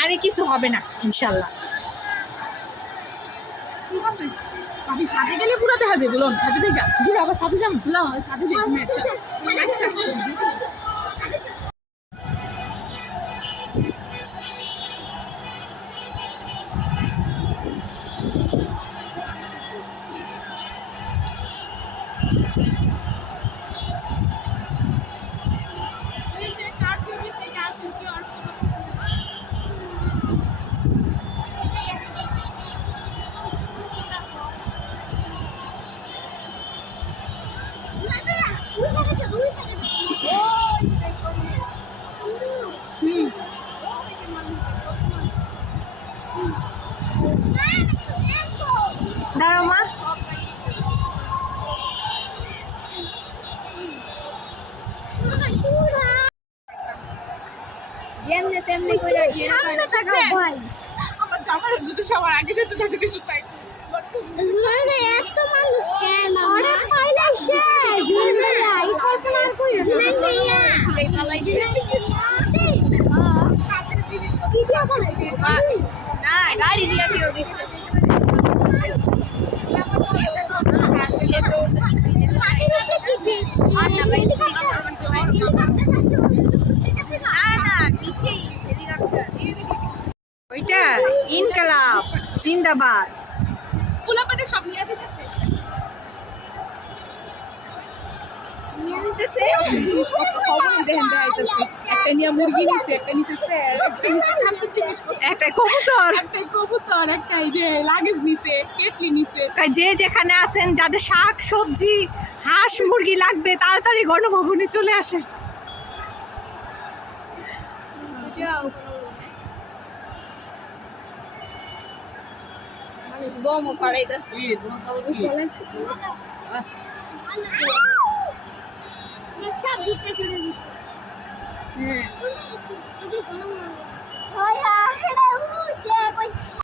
আরে কিছু হবে না ইনশাল্লাহ। ঠিক আছে আমি ছাদে গেলে পুরো দেখা যাবে বলুন ছাদে থেকে পুরো আবার ছাদে যাম না ছাদে যাই আচ্ছা দাঁড়াও মা। যেমনে তেমনি করে সামনে তাকাও ভাই আমার জামার যদি সবার আগে যেতে থাকে কিছু চাই মানে এত মানুষ কেন অনেক ফাইলে শেষ জুমেলা এই কল্পনা আর কই না এই পালাইছে কাজের জিনিস ভিডিও করে না গাড়ি দিয়ে দিও ওইটা ইনকালাব জিন্দাবাদ ফুলাপাতে সব নিয়ে দিতেছে একটা নিয়ে মুরগি নিছে একটা নিছে স্যার একটা নিছে খাঁচা চিনিস একটা কবুতর একটা কবুতর একটা এই যে লাগেজ নিছে কেটলি নিছে যে যেখানে আছেন যাদের শাক সবজি হাঁস মুরগি লাগবে তাড়াতাড়ি গণভবনে চলে আসে। মানুষ বোমও ফাড়াইতেছে। সব দিতে শুরু দিতে হ্যাঁ